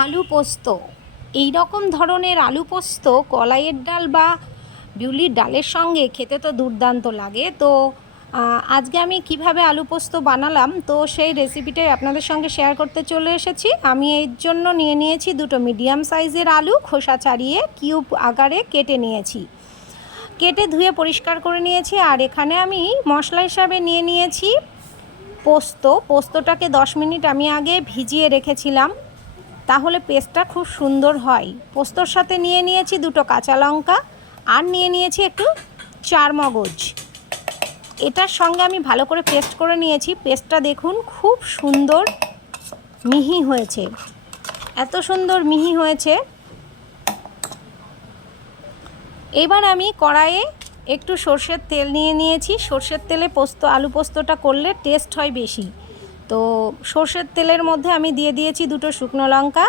আলু পোস্ত। এই রকম ধরনের আলু পোস্ত কলাইয়ের ডাল বা বিউলির ডালের সঙ্গে খেতে তো দুর্দান্ত লাগে। তো আজকে আমি কীভাবে আলু পোস্ত বানালাম, তো সেই রেসিপিটাই আপনাদের সঙ্গে শেয়ার করতে চলে এসেছি। আমি এর জন্য নিয়ে নিয়েছি দুটো মিডিয়াম সাইজের আলু, খোসা ছাড়িয়ে কিউব আকারে কেটে নিয়েছি। কেটে ধুয়ে পরিষ্কার করে নিয়েছি, আর এখানে আমি মশলা হিসাবে নিয়ে নিয়েছি পোস্ত। পোস্তটাকে দশ মিনিট আমি আগে ভিজিয়ে রেখেছিলাম। তাহলে পেস্টটা খুব সুন্দর হয়। পোস্তর সাথে নিয়ে নিয়েছি দুটো কাঁচা লঙ্কা আর নিয়ে নিয়েছি একটু চার মগজ। এটার সঙ্গে আমি ভালো করে পেস্ট করে নিয়েছি। পেস্টটা দেখুন খুব সুন্দর মিহি হয়েছে। এত সুন্দর মিহি হয়েছে। এবার আমি কড়াইয়ে একটু সর্ষের তেল নিয়ে নিয়েছি। সর্ষের তেলে পোস্ত, আলু পোস্তটা করলে টেস্ট হয় বেশি। তো সর্ষের তেলের মধ্যে আমি দিয়ে দিয়েছি দুটো শুকনো লঙ্কা,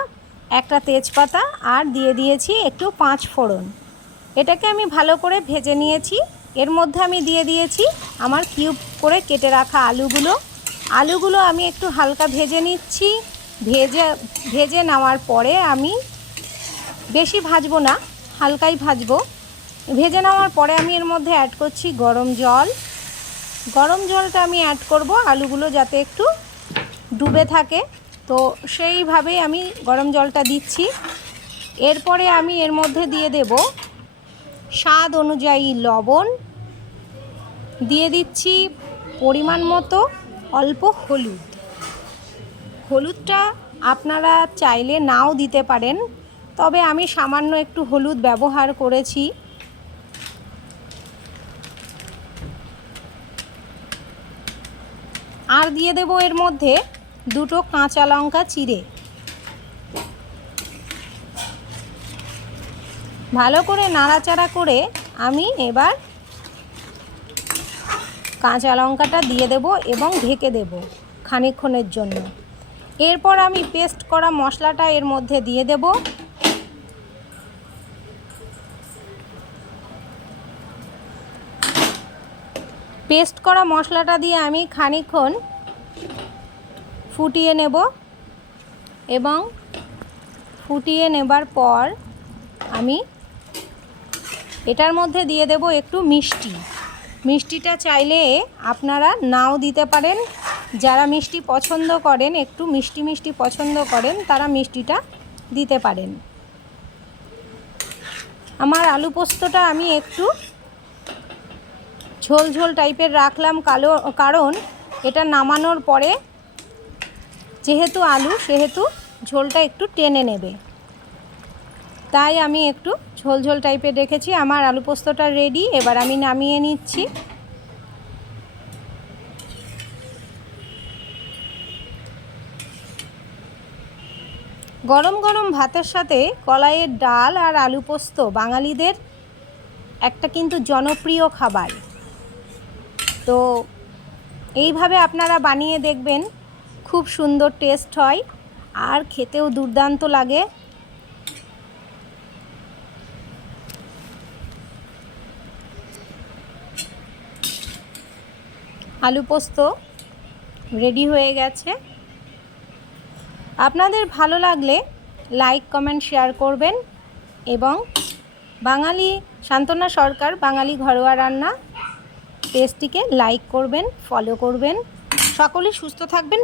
একটা তেজপাতা আর দিয়ে দিয়েছি একটু পাঁচ ফোড়ন। এটাকে আমি ভালো করে ভেজে নিয়েছি। এর মধ্যে আমি দিয়ে দিয়েছি আমার কিউব করে কেটে রাখা আলুগুলো। আলুগুলো আমি একটু হালকা ভেজে নিচ্ছি। ভেজে ভেজে নেওয়ার পরে আমি বেশি ভাজবো না, হালকাই ভাজবো। ভেজে নেওয়ার পরে আমি এর মধ্যে অ্যাড করছি গরম জল। গরম জলটা আমি অ্যাড করব, আলুগুলো যাতে একটু ডুবে থাকে। তো সেইভাবেই আমি গরম জলটা দিচ্ছি। এরপরে আমি এর মধ্যে দিয়ে দেব স্বাদ অনুযায়ী লবণ। দিয়ে দিচ্ছি পরিমাণ মতো অল্প হলুদ। হলুদটা আপনারা চাইলে নাও দিতে পারেন, তবে আমি সামান্য একটু হলুদ ব্যবহার করেছি। আর দিয়ে দেব এর মধ্যে দুটো কাঁচা লঙ্কা চিড়ে। ভালো করে নাড়াচাড়া করে আমি এবার কাঁচা লঙ্কাটা দিয়ে দেব এবং ঢেকে দেব খানিকক্ষণের জন্য। এরপর আমি পেস্ট করা মশলাটা এর মধ্যে দিয়ে দেব। পেস্ট করা মশলাটা দিয়ে আমি খানিকক্ষণ ফুটিয়ে নেব এবং ফুটিয়ে নেবার পর আমি এটার মধ্যে দিয়ে দেব একটু মিষ্টি। মিষ্টিটা চাইলে আপনারা নাও দিতে পারেন। যারা মিষ্টি পছন্দ করেন, একটু মিষ্টি মিষ্টি পছন্দ করেন, তারা মিষ্টিটা দিতে পারেন। আমার আলু পোস্তটা আমি একটু ঝোল ঝোল টাইপের রাখলাম কালো কারণ এটা নামানোর পরে যেহেতু আলু, সেহেতু ঝোলটা একটু টেনে নেবে। তাই আমি একটু ঝোল ঝোল টাইপের রেখেছি। আমার আলু পোস্তটা রেডি এবার আমি নামিয়ে নিচ্ছি। গরম গরম ভাতের সাথে কলাইয়ের ডাল আর আলু পোস্ত বাঙালিদের একটা কিন্তু জনপ্রিয় খাবার। তো, এইভাবে আপনারা বানিয়ে দেখবেন খুব সুন্দর টেস্ট হয় আর খেতেও দুর্দান্ত লাগে। আলু পোস্ত রেডি হয়ে গেছে। আপনাদের ভালো লাগলে লাইক কমেন্ট শেয়ার করবেন এবং বাঙালি সান্ত্বনা সরকার, বাঙালি ঘরোয়া রান্না পেজটিকে লাইক করবেন ফলো করবেন। সকলে সুস্থ থাকবেন।